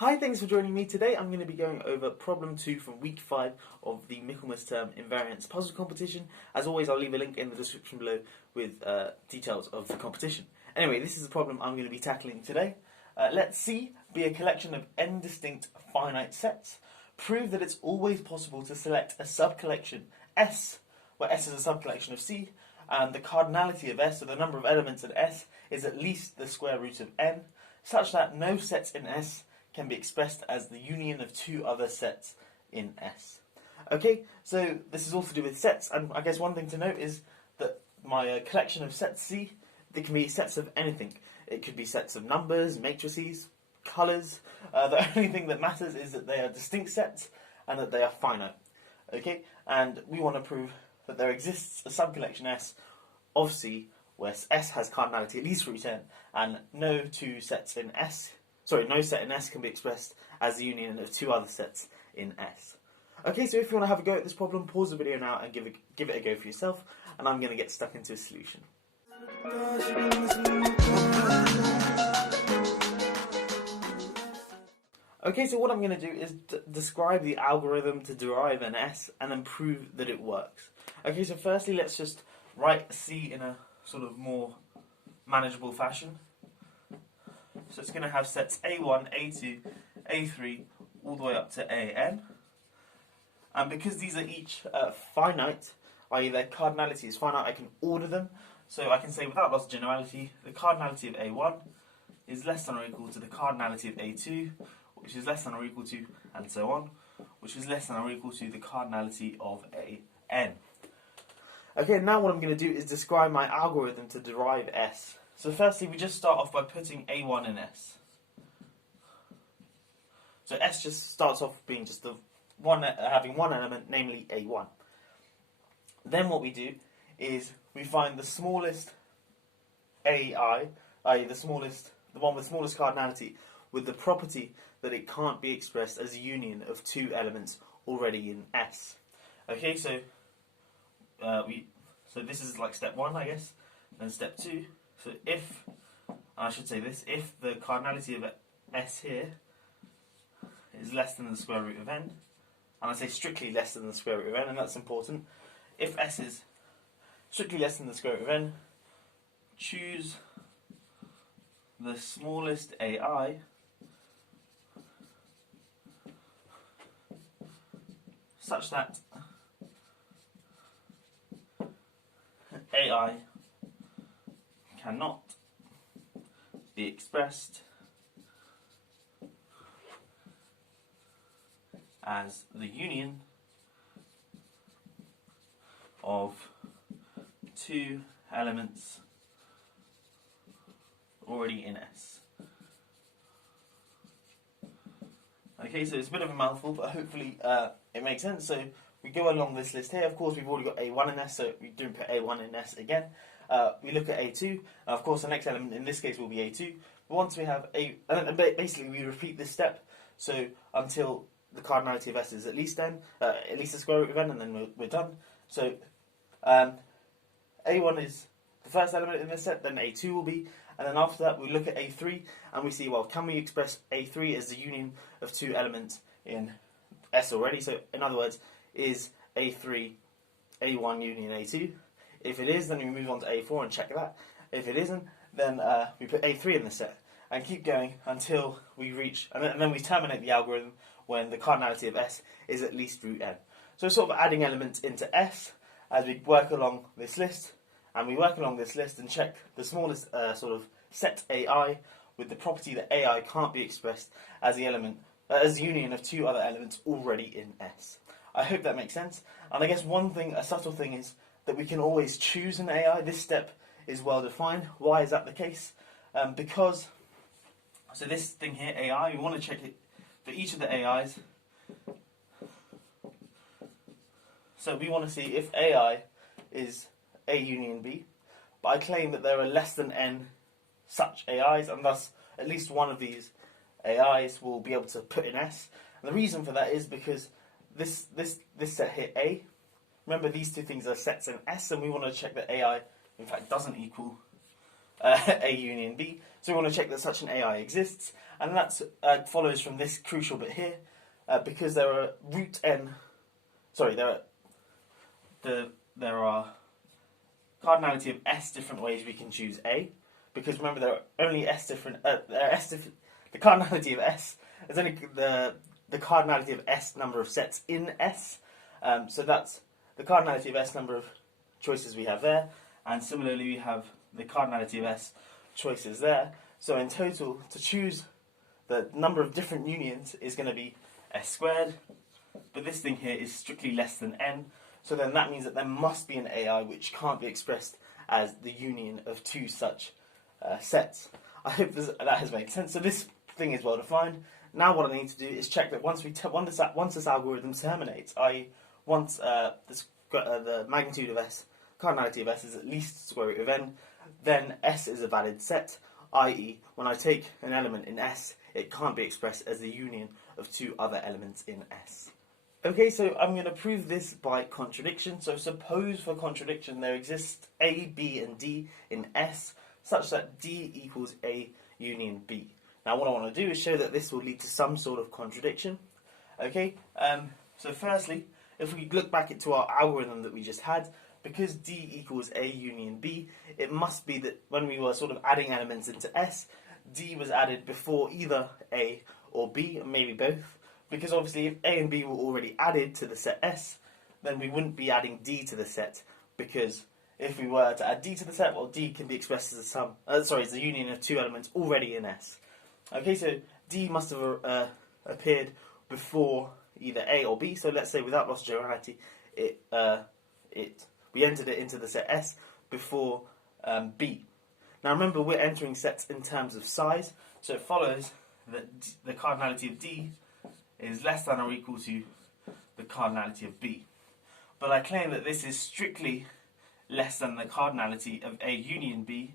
Hi, thanks for joining me. Today I'm going to be going over problem 2 from week 5 of the Michaelmas term Invariants puzzle competition. As always, I'll leave a link in the description below with details of the competition. Anyway, this is the problem I'm going to be tackling today. Let C be a collection of n distinct finite sets. Prove that it's always possible to select a subcollection S, where S is a subcollection of C, and the cardinality of S, so the number of elements in S, is at least the square root of n, such that no sets in S can be expressed as the union of two other sets in S. Okay, so this is all to do with sets, and I guess one thing to note is that my collection of sets C, they can be sets of anything. It could be sets of numbers, matrices, colours. The only thing that matters is that they are distinct sets and that they are finite. Okay, and we want to prove that there exists a subcollection S of C where S has cardinality at least root n, and no set in S can be expressed as the union of two other sets in S. Okay, so if you want to have a go at this problem, pause the video now and give it a go for yourself, and I'm going to get stuck into a solution. Okay, so what I'm going to do is describe the algorithm to derive an S and then prove that it works. Okay, so firstly let's just write C in a sort of more manageable fashion. So it's going to have sets A1, A2, A3, all the way up to AN. And because these are each finite, i.e. their cardinality is finite, I can order them. So I can say without loss of generality, the cardinality of A1 is less than or equal to the cardinality of A2, which is less than or equal to, and so on, which is less than or equal to the cardinality of AN. Okay, now what I'm going to do is describe my algorithm to derive S. So firstly, we just start off by putting A1 in S. So S just starts off being just having one element, namely A1. Then what we do is we find the smallest AI, i.e. the one with smallest cardinality, with the property that it can't be expressed as a union of two elements already in S. Okay, so this is like step 1, I guess, and step 2. So if the cardinality of S here is less than the square root of n, and I say strictly less than the square root of n, and that's important. If S is strictly less than the square root of n, choose the smallest AI such that AI cannot be expressed as the union of two elements already in S. Okay, so it's a bit of a mouthful, but hopefully it makes sense. So we go along this list here. Of course, we've already got A1 in S, so we don't put A1 in S again. We look at A2, and of course the next element in this case will be A2. But once we have basically we repeat this step, so until the cardinality of S is at least the square root of n, and then we're done. So A1 is the first element in this set, then A2 will be, and then after that we look at A3, and we see, well, can we express A3 as the union of two elements in S already? So in other words, is A3 A1 union A2? If it is, then we move on to A4 and check that. If it isn't, then we put A3 in the set and keep going until we reach, and then we terminate the algorithm when the cardinality of S is at least root n. So sort of adding elements into S as we work along this list, and we work along this list and check the smallest sort of set AI with the property that AI can't be expressed as the union of two other elements already in S. I hope that makes sense. And I guess a subtle thing is that we can always choose an AI. This step is well defined. Why is that the case? Because this thing here, AI, we want to check it for each of the AIs. So we want to see if AI is A union B, but I claim that there are less than n such AIs, and thus at least one of these AIs will be able to put in S. And the reason for that is because this set here, A, remember these two things are sets in S, and we want to check that AI in fact doesn't equal A union B. So we want to check that such an AI exists, and that follows from this crucial bit here, because there are root n. Sorry, there are cardinality of S different ways we can choose A, because remember there are only S different. The cardinality of S is only the cardinality of S number of sets in S. So that's the cardinality of S number of choices we have there, and similarly we have the cardinality of S choices there. So in total, to choose the number of different unions is going to be S squared, but this thing here is strictly less than n, so then that means that there must be an AI which can't be expressed as the union of two such sets. I hope that has made sense. So this thing is well defined. Now what I need to do is check that once this algorithm terminates, i.e. once the magnitude of S, cardinality of S is at least square root of n, then S is a valid set, i.e. when I take an element in S, it can't be expressed as the union of two other elements in S. Okay, so I'm going to prove this by contradiction. So suppose for contradiction there exists A, B and D in S such that D equals A union B. Now what I want to do is show that this will lead to some sort of contradiction. Okay, so firstly, if we look back into our algorithm that we just had, because D equals A union B, it must be that when we were sort of adding elements into S, D was added before either A or B, or maybe both. Because obviously if A and B were already added to the set S, then we wouldn't be adding D to the set, because if we were to add D to the set, well, D can be expressed as as the union of two elements already in S. Okay, so D must have appeared before either A or B, so let's say without loss of generality, we entered it into the set S before B. Now remember, we're entering sets in terms of size, so it follows that the cardinality of D is less than or equal to the cardinality of B. But I claim that this is strictly less than the cardinality of A union B,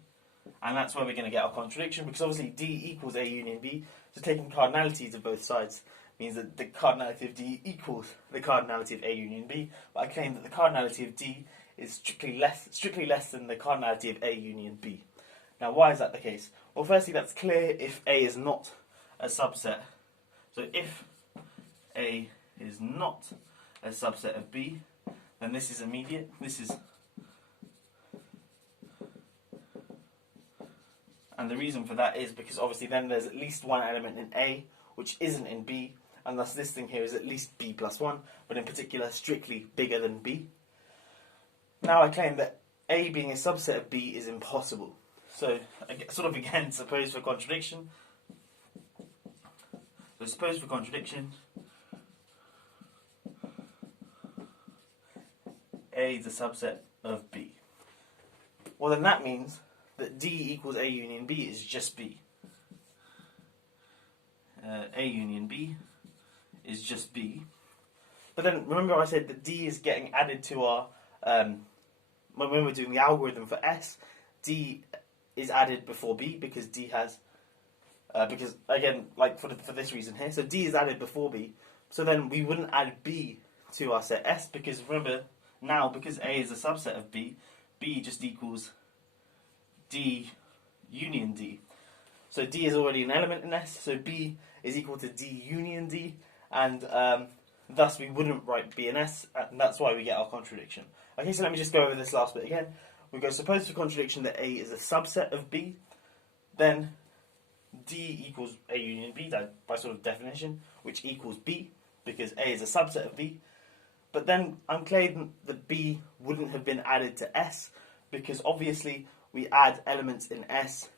and that's where we're going to get our contradiction, because obviously D equals A union B, so taking cardinalities of both sides means that the cardinality of D equals the cardinality of A union B, but I claim that the cardinality of D is strictly less than the cardinality of A union B. Now why is that the case? Well, firstly, that's clear if A is not a subset. So if A is not a subset of B, then this is immediate. And the reason for that is because obviously then there's at least one element in A which isn't in B, and thus this thing here is at least B plus 1, but in particular strictly bigger than B. Now I claim that A being a subset of B is impossible. So sort of again, suppose for contradiction. So suppose for contradiction, A is a subset of B. Well, then that means that D equals A union B is just B. A union B is just B. But then remember I said that D is getting added to our when we're doing the algorithm for S, D is added before B because D has because again, like for this reason here, so D is added before B. So then we wouldn't add B to our set S, because remember now, because A is a subset of B, B just equals D union D. So D is already an element in S, so B is equal to D union D, and thus we wouldn't write B in S, and that's why we get our contradiction. Okay, so let me just go over this last bit again. We go, suppose for contradiction that A is a subset of B, then D equals A union B by sort of definition, which equals B, because A is a subset of B. But then I'm claiming that B wouldn't have been added to S, because obviously we add elements in S,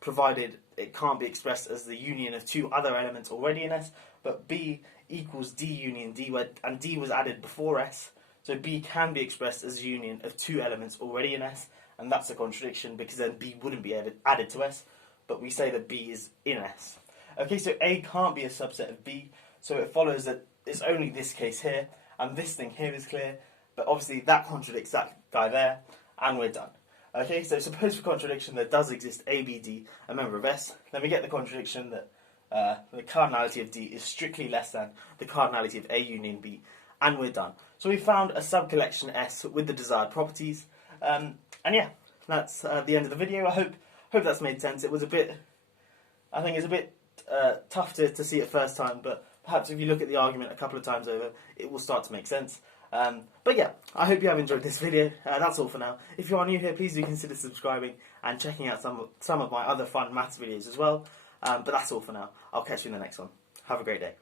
provided it can't be expressed as the union of two other elements already in S, but B equals D union D, and D was added before S, so B can be expressed as a union of two elements already in S, and that's a contradiction, because then B wouldn't be added to S, but we say that B is in S. Okay, so A can't be a subset of B, so it follows that it's only this case here, and this thing here is clear, but obviously that contradicts that guy there, and we're done. Okay, so suppose for contradiction there does exist A, B, D, a member of S, then we get the contradiction that the cardinality of D is strictly less than the cardinality of A union B, and we're done. So we found a subcollection S with the desired properties, and yeah, that's the end of the video. I hope that's made sense. It was a bit, I think it's a bit tough to see it first time, but perhaps if you look at the argument a couple of times over, it will start to make sense. But yeah, I hope you have enjoyed this video. That's all for now. If you are new here, please do consider subscribing and checking out some of my other fun maths videos as well. But that's all for now. I'll catch you in the next one. Have a great day.